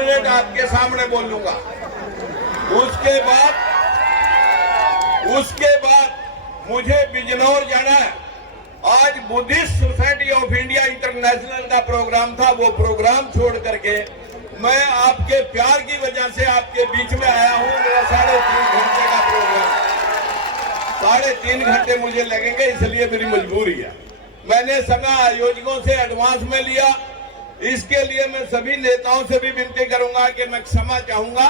Minute आपके सामने बोलूंगा। उसके बाद मुझे बिजनौर जाना है। आज Buddhist society of India international का प्रोग्राम था, वो प्रोग्राम छोड़ करके मैं आपके प्यार की वजह से आपके बीच में आया हूं। मेरा 3.5 घंटे का प्रोग्राम, 3.5 घंटे मुझे लगेंगे, इसलिए मेरी मजबूरी है। मैंने सभी आयोजकों से एडवांस में लिया। इसके लिए मैं सभी नेताओं से भी विनती करूंगा कि मैं क्षमा चाहूंगा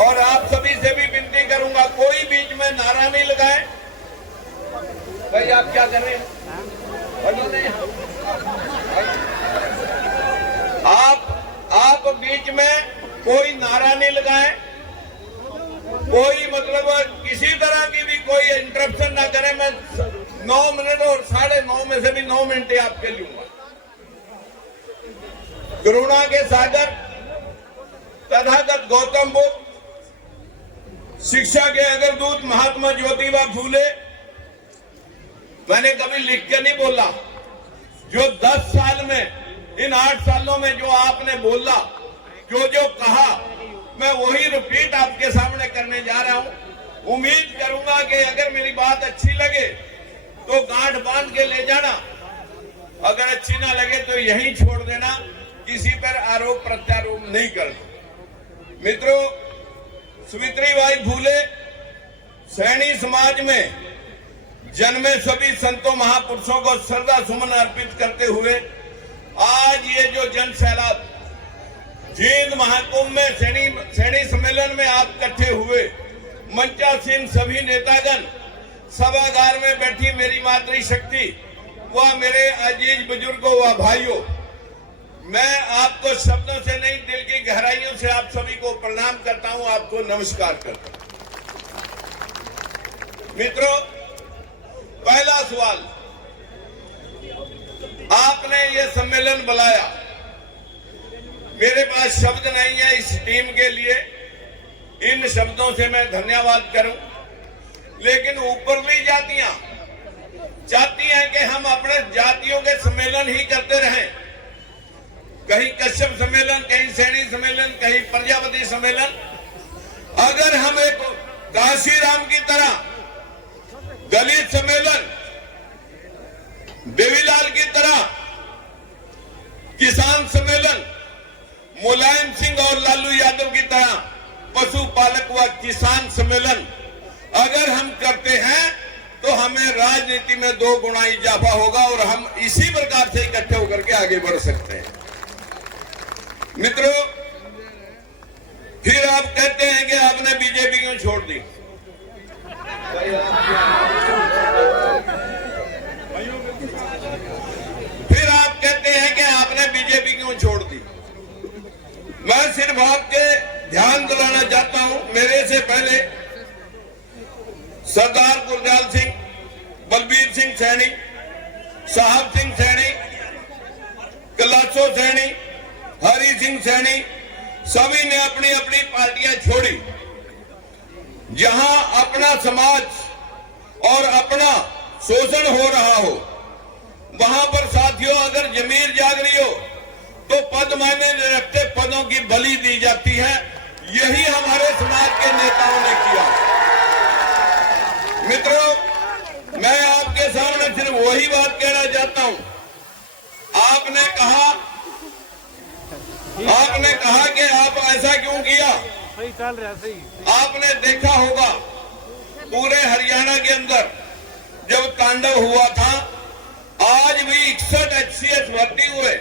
और आप सभी से भी विनती करूंगा, कोई बीच में नारा नहीं लगाए। भाई आप क्या कर रहे हैं? आप बीच में कोई नारा नहीं लगाए, कोई मतलब किसी तरह की भी कोई इंटरप्शन ना करें। मैं 9 मिनट और 9:30 में से भी 9 मिनट आपके लूंगा। करुणा के सागर तथागत गौतम बुद्ध, शिक्षा के अग्रदूत महात्मा ज्योतिबा फूले। मैंने कभी लिख के नहीं बोला। जो 10 साल में, इन 8 सालों में जो आपने बोला, जो कहा, मैं वही रिपीट आपके सामने करने जा रहा हूं। उम्मीद करूंगा कि अगर मेरी बात अच्छी लगे तो गांठ बांध के ले जाना, अगर अच्छी ना लगे तो यहीं छोड़ देना। किसी पर आरोप प्रत्यारोप नहीं करना। मित्रों, सावित्रीबाई फूले सैनी समाज में जन्मे सभी संतों महापुरुषों को श्रद्धा सुमन अर्पित करते हुए आज ये जो जन सैलाब जींद महाकुंभ में सैनी सम्मेलन में आप इकट्ठे हुए, मंचासीन सभी नेतागण, सभागार में बैठी मेरी मातृशक्ति, वह मेरे अजीज बुजुर्गों व भाइयों, मैं आपको शब्दों से नहीं, दिल की गहराइयों से आप सभी को प्रणाम करता हूं, आपको नमस्कार करता हूं। मित्रों, पहला सवाल, आपने ये सम्मेलन बुलाया। मेरे पास शब्द नहीं है इस टीम के लिए, इन शब्दों से मैं धन्यवाद करूं, लेकिन ऊपरली जातियां चाहती हैं कि हम अपने जातियों के सम्मेलन ही करते रहें। कहीं कश्यप सम्मेलन, कहीं सैनी सम्मेलन, कहीं प्रजापति सम्मेलन। अगर हम एक काशीराम की तरह दलित सम्मेलन, देवीलाल की तरह किसान सम्मेलन, मुलायम सिंह और लालू यादव की तरह पशुपालक व किसान सम्मेलन अगर हम करते हैं तो हमें राजनीति में 2 गुना इजाफा होगा और हम इसी प्रकार से इकट्ठे होकर के आगे बढ़ सकते हैं। मित्रों, फिर आप कहते हैं कि आपने बीजेपी क्यों छोड़ दी। फिर आप कहते हैं कि आपने बीजेपी क्यों छोड़ दी। मैं सिर्फ आपके ध्यान दिलाना चाहता हूं, मेरे से पहले सरदार गुरजाल सिंह, बलबीर सिंह सैनी, साहब सिंह सैनी, कलासो सैनी, हरि सिंह सैनी, सभी ने अपनी अपनी पार्टियां छोड़ी। जहां अपना समाज और अपना शोषण हो रहा हो, वहां पर साथियों अगर जमीर जाग रही हो तो पद मायने रखते पदों की बलि दी जाती है। यही हमारे समाज के नेताओं ने किया। मित्रों, मैं आपके सामने सिर्फ वही बात कहना चाहता हूं। आपने कहा कि आप ऐसा क्यों किया। सही चल रहा, सही। आपने देखा होगा पूरे हरियाणा के अंदर जब तांडव हुआ था, आज भी 61 HCS भर्ती हुए,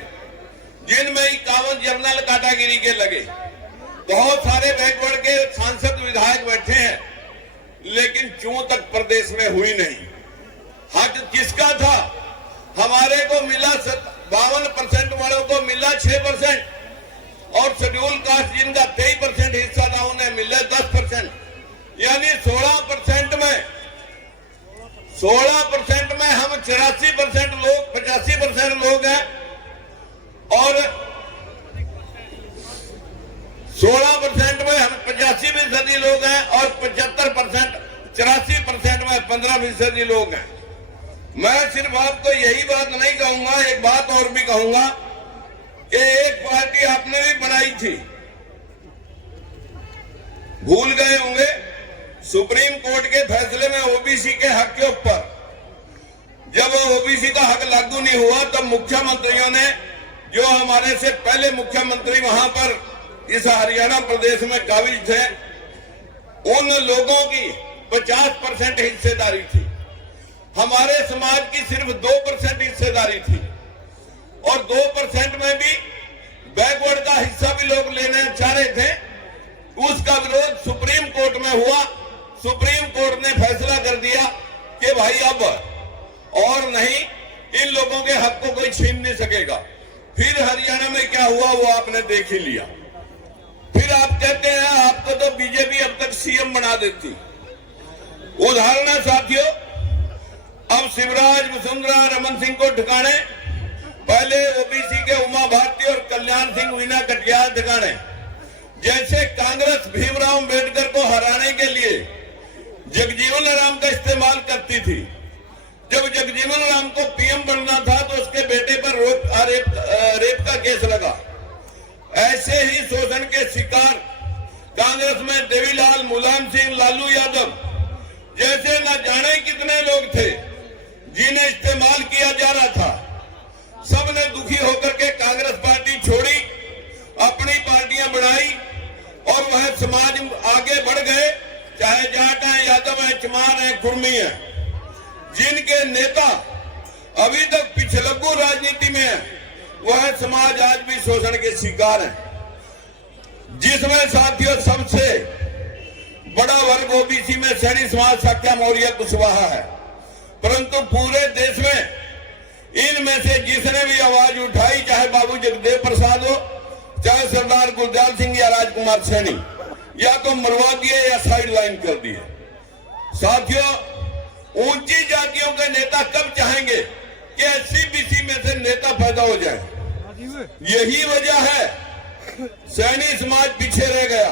जिनमें 51 जनरल कैटेगरी के लगे। बहुत सारे बैकवर्ड के सांसद विधायक बैठे हैं, लेकिन चूं तक प्रदेश में हुई नहीं। हक किसका था? हमारे को मिला 52% वालों को मिला 6% और शेड्यूल कास्ट जिनका 23% हिस्सा था उन्हें मिले 10%, यानी 16% में हम 84% लोग, 85% लोग हैं और 16% में हम 85% लोग हैं और 75%, 84% में 15% लोग हैं। मैं सिर्फ आपको यही बात नहीं कहूंगा, एक बात और भी कहूंगा कि एक पार्टी आपने भी थी। भूल गए होंगे सुप्रीम कोर्ट के फैसले में ओबीसी के हक के ऊपर, जब ओबीसी का हक लागू नहीं हुआ तब मुख्यमंत्रियों ने, जो हमारे से पहले मुख्यमंत्री वहां पर इस हरियाणा प्रदेश में काबिज थे, उन लोगों की 50% हिस्सेदारी थी। हमारे समाज की सिर्फ 2% हिस्सेदारी थी और 2% में भी बैकवर्ड का हिस्सा भी लोग लेना चाह रहे थे। उसका विरोध सुप्रीम कोर्ट में हुआ। सुप्रीम कोर्ट ने फैसला कर दिया कि भाई अब और नहीं, इन लोगों के हक को कोई छीन नहीं सकेगा। फिर हरियाणा में क्या हुआ वो आपने देख ही लिया। फिर आप कहते हैं आपको तो बीजेपी अब तक सीएम बना देती। उदाहरण है साथियों, अब शिवराज वसुंधरा रमन सिंह को ठिकाने, पहले ओबीसी के उमा भारती और कल्याण सिंह वीना कटियार ठिकाने। जैसे कांग्रेस भीमराव अंबेडकर को हराने के लिए जगजीवन राम का इस्तेमाल करती थी। जब जगजीवन राम को पीएम बनना था तो उसके बेटे पर रेप का केस लगा। ऐसे ही शोषण के शिकार कांग्रेस में देवीलाल, मुलायम सिंह, लालू यादव जैसे न जाने कितने लोग थे जिन्हें इस्तेमाल किया जा रहा था। सबने दुखी होकर के कांग्रेस पार्टी छोड़ी, अपनी पार्टियां बढ़ाई और वह समाज आगे बढ़ गए। चाहे जाट है, यादव है, चमार है, कुर्मी है, जिनके नेता अभी तक पिछलग्गू राजनीति में है, वह समाज आज भी शोषण के शिकार है। जिसमें साथियों सबसे बड़ा वर्ग ओबीसी में सैनी समाज, साक्या मौर्य, कुशवाहा है। परंतु पूरे देश में इनमें से जिसने भी आवाज उठाई, चाहे बाबू जगदेव प्रसाद हो, चाहे सरदार गुरदयाल सिंह या राजकुमार सैनी, या तो मरवा दिए या साइड लाइन कर दिए। साथियों, ऊंची जातियों के नेता कब चाहेंगे कि एससी-बीसी में से नेता पैदा हो जाए? यही वजह है सैनी समाज पीछे रह गया।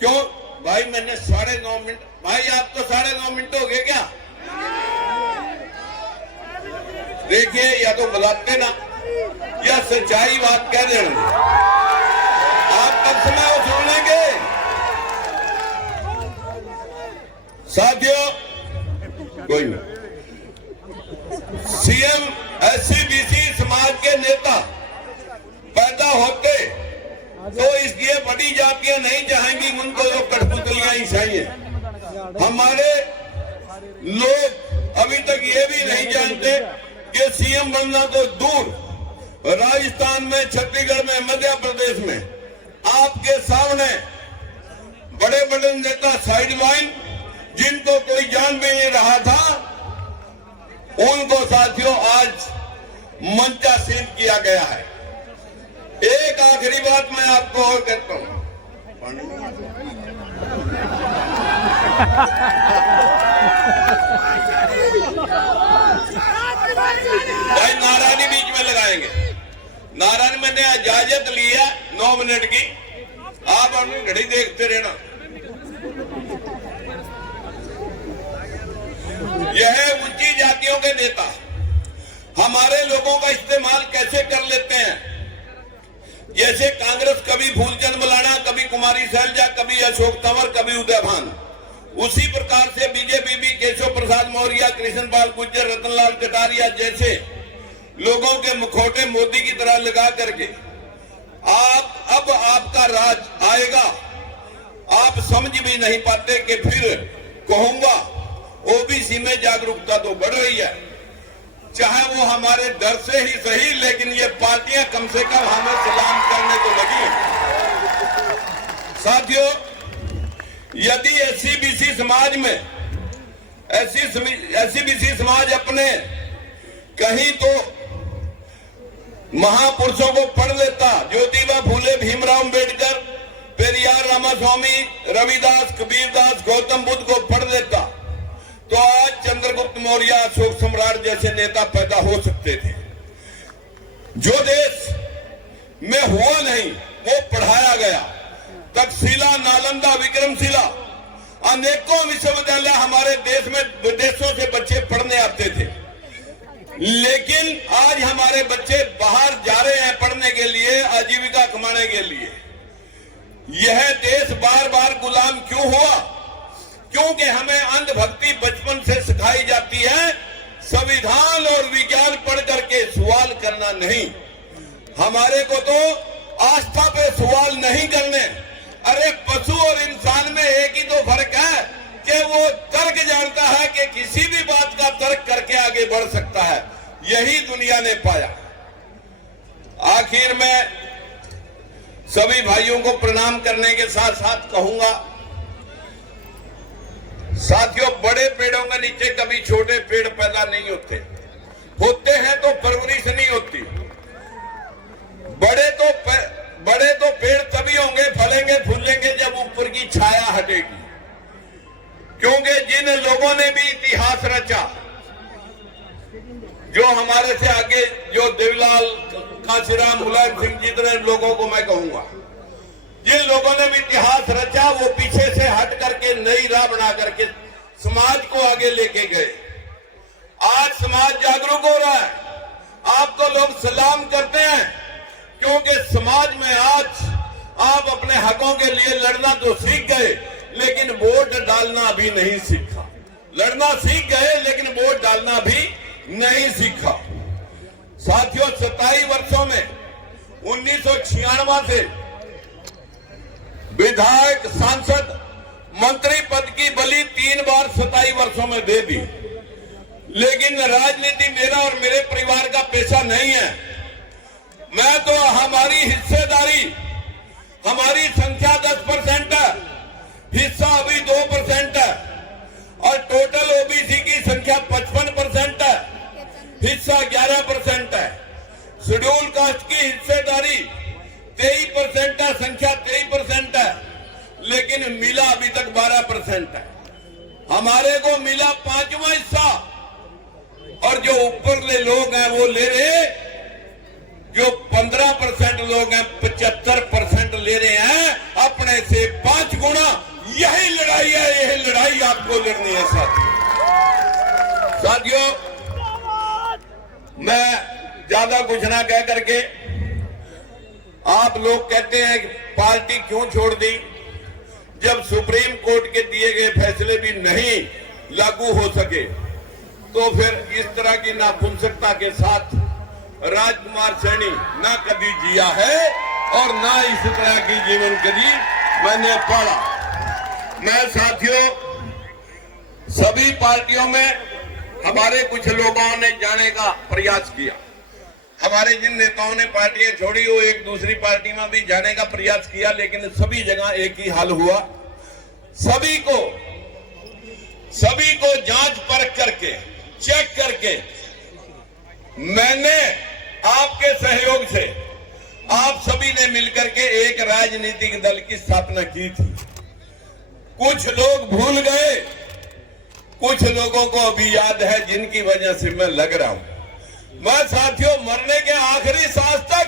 क्यों भाई? मैंने 9.5 मिनट, भाई आपको 9.5 मिनट हो गए क्या? देखिए, या तो बुलाते ना या सच्चाई बात कह देंगे। आप कब समय वो सुन लेंगे? साथियों, कोई नहीं। सीएम एससी-बीसी समाज के नेता पैदा होते तो इसलिए बड़ी जातियां नहीं चाहेंगी उनको जो कठपुतलियां ही चाहिए। हमारे लोग अभी तक ये भी नहीं जानते कि सीएम बनना तो दूर, राजस्थान में, छत्तीसगढ़ में, मध्य प्रदेश में आपके सामने बड़े बड़े नेता साइड लाइन, जिनको कोई जान भी नहीं रहा था, उनको साथियों आज मंचासीन किया गया है। एक आखिरी बात मैं आपको और कहता हूं, भाई नारायणी बीच में लगाएंगे। नारायण मैंने इजाजत लिया 9 मिनट की, आप अपनी घड़ी देखते रहना। यह ऊंची जातियों के नेता हमारे लोगों का इस्तेमाल कैसे कर लेते हैं। जैसे कांग्रेस कभी फूलचंद मलाना, कभी कुमारी सैलजा, कभी अशोक तंवर, कभी उदय भान, उसी प्रकार से बीजेपी भी केशव प्रसाद मौर्य, कृष्णपाल गुर्जर, रतनलाल कटारिया जैसे लोगों के मुखौटे मोदी की तरह लगा करके अब आपका राज आएगा। आप समझ भी नहीं पाते कि फिर कहूंगा ओबीसी में जागरूकता तो बढ़ रही है, चाहे वो हमारे डर से ही सही, लेकिन ये पार्टियां कम से कम हमें सलाम करने को लगी हैं। साथियों, यदि एससी-बीसी समाज में एससी-बीसी समाज अपने कहीं तो महापुरुषों को पढ़ लेता, ज्योतिबा फूले, भीमराव अंबेडकर, पेरियार रामास्वामी, रविदास, कबीरदास, गौतम बुद्ध को पढ़ लेता, तो आज चंद्रगुप्त मौर्य, अशोक सम्राट जैसे नेता पैदा हो सकते थे। जो देश में हुआ नहीं वो पढ़ाया गया। तक्षशिला, नालंदा, विक्रमशिला, अनेकों विश्वविद्यालय हमारे देश में विदेशों से बच्चे पढ़ने आते थे। लेकिन आज हमारे बच्चे बाहर जा रहे हैं पढ़ने के लिए, आजीविका कमाने के लिए। यह देश बार बार गुलाम क्यों हुआ? क्योंकि हमें अंधभक्ति बचपन से सिखाई जाती है, संविधान और विज्ञान पढ़ करके सवाल करना नहीं। हमारे को तो आस्था पे सवाल नहीं करने। अरे पशु और इंसान में एक ही तो फर्क है कि वो तर्क जानता है कि किसी भी बात का तर्क करके आगे बढ़ सकता है। यही दुनिया ने पाया। आखिर में सभी भाइयों को प्रणाम करने के साथ साथ कहूंगा, साथियों, बड़े पेड़ों के नीचे कभी छोटे पेड़ पैदा नहीं होते, होते हैं तो परवरिश नहीं होती। बड़े तो पेड़ तभी होंगे, फलेंगे फूलेंगे जब ऊपर की छाया हटेगी। क्योंकि जिन लोगों ने भी इतिहास रचा, जो हमारे से आगे, जो देवीलाल, कांशीराम, मुलायम सिंह, जितने लोगों को मैं कहूंगा, जिन लोगों ने भी इतिहास रचा, वो पीछे से हट करके नई राह बना करके समाज को आगे लेके गए। आज समाज जागरूक हो रहा है, आपको लोग सलाम करते हैं, क्योंकि समाज में आज आप अपने हकों के लिए लड़ना तो सीख गए, लेकिन वोट डालना अभी नहीं सीखा। लड़ना सीख गए लेकिन वोट डालना भी नहीं सीखा। साथियों, 27 वर्षों में 1996 से विधायक, सांसद, मंत्री पद की बलि 3 बार 27 वर्षों में दे दी। लेकिन राजनीति मेरा और मेरे परिवार का पेशा नहीं है। मैं तो, हमारी हिस्सेदारी, हमारी संख्या 10% है, हिस्सा अभी 2% है, और टोटल ओबीसी की संख्या 55% है, हिस्सा 11% है। शेड्यूल कास्ट की हिस्सेदारी 23% है, संख्या 23% है, लेकिन मिला अभी तक 12% है। हमारे को मिला 5वां हिस्सा, और जो ऊपरले लोग हैं वो ले रहे, जो 15% लोग हैं 75% ले रहे हैं, अपने से 5 गुना। यही लड़ाई है, यही लड़ाई आपको लड़नी है साथियों। मैं ज्यादा कुछ ना कह करके, आप लोग कहते हैं कि पार्टी क्यों छोड़ दी, जब सुप्रीम कोर्ट के दिए गए फैसले भी नहीं लागू हो सके, तो फिर इस तरह की नापुंसकता के साथ राजकुमार सैनी ना कभी जिया है और ना इस तरह की जीवन कभी मैंने पढ़ा। मैं साथियों, सभी पार्टियों में हमारे कुछ लोगों ने जाने का प्रयास किया। हमारे जिन नेताओं ने पार्टियां छोड़ी, वो एक दूसरी पार्टी में भी जाने का प्रयास किया, लेकिन सभी जगह एक ही हाल हुआ। सभी को जांच परख करके, चेक करके, मैंने आपके सहयोग से, आप सभी ने मिलकर के एक राजनीतिक दल की स्थापना की थी। कुछ लोग भूल गए, कुछ लोगों को अभी याद है, जिनकी वजह से मैं लग रहा हूं। मैं साथियों, मरने के आखिरी सांस तक,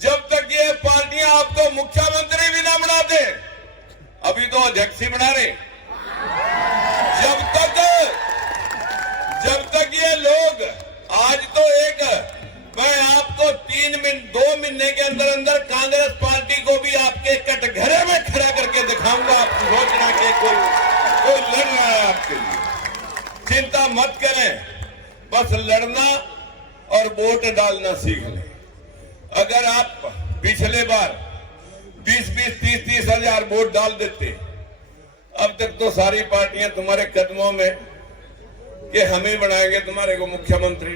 जब तक ये पार्टियां आपको मुख्यमंत्री भी ना बना दे, अभी तो अध्यक्ष ही बना रहे, जब तक ये लोग, आज तो मैं आपको 2 महीने के अंदर कांग्रेस पार्टी को भी आपके कटघरे में खड़ा करके दिखाऊंगा। आप सोचना कि कोई लड़ रहा है आपके लिए, चिंता मत करें, बस लड़ना और वोट डालना सीख लें। अगर आप पिछले बार 20-20, 30-30 हजार वोट डाल देते, अब तक तो सारी पार्टियां तुम्हारे कदमों में कि हम ही बनाएंगे तुम्हारे को मुख्यमंत्री।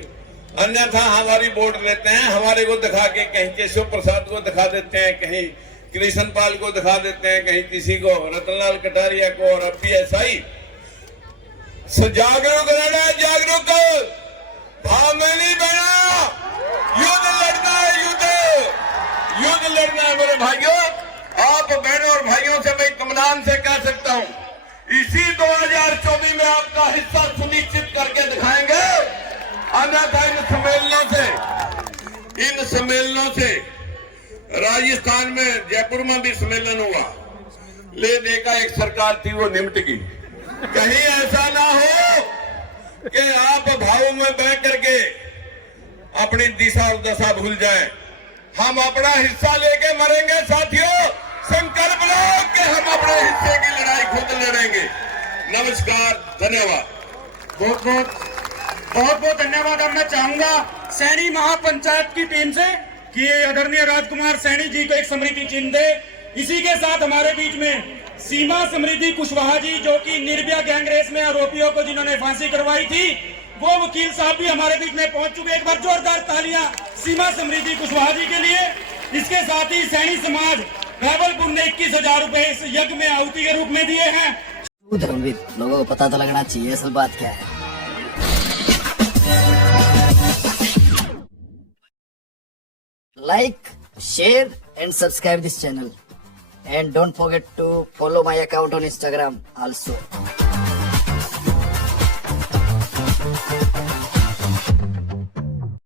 अन्यथा हमारी वोट लेते हैं, हमारे को दिखा के कहीं केशव प्रसाद को दिखा देते हैं, कहीं कृष्ण पाल को दिखा देते हैं, कहीं किसी को, रतनलाल कटारिया को, और अब भी ऐसा ही। जागरूक रहना, जागरूक, भाव में नहीं बना, युद्ध लड़ना है, युद्ध लड़ना है मेरे भाइयों। आप बहनों और भाइयों से मैं इत्मीनान से कह सकता हूं, इसी 2024 में आपका हिस्सा सुनिश्चित करके दिखाएंगे। अन्यथा इन सम्मेलनों से राजस्थान में, जयपुर में भी सम्मेलन हुआ, ले देखा एक सरकार थी वो निमट गई। कहीं ऐसा ना हो कि आप भावों में बह करके अपनी दिशा और दशा भूल जाएं। हम अपना हिस्सा लेके मरेंगे साथियों। शंकर नमस्कार, धन्यवाद। बहुत बहुत धन्यवाद। अब मैं चाहूंगा सैनी महापंचायत की टीम से कि आदरणीय राजकुमार सैनी जी को एक स्मृति चिन्ह दे। इसी के साथ हमारे बीच में सीमा समृद्धि कुशवाहा जी, जो कि निर्भया गैंगरेस में आरोपियों को जिन्होंने फांसी करवाई थी, वो वकील साहब भी हमारे बीच में पहुंच चुके। एक बार जोरदार तालियां सीमा समृद्धि कुशवाहा जी के लिए। इसके साथ ही सैनी समाज रावलपुर ने 21,000 रुपए इस यज्ञ में आहुति के रूप में दिए हैं। धर्मवीर, लोगों को पता तो लगना चाहिए असल बात क्या है। Like, share and subscribe this channel, and don't forget to follow my account on Instagram also.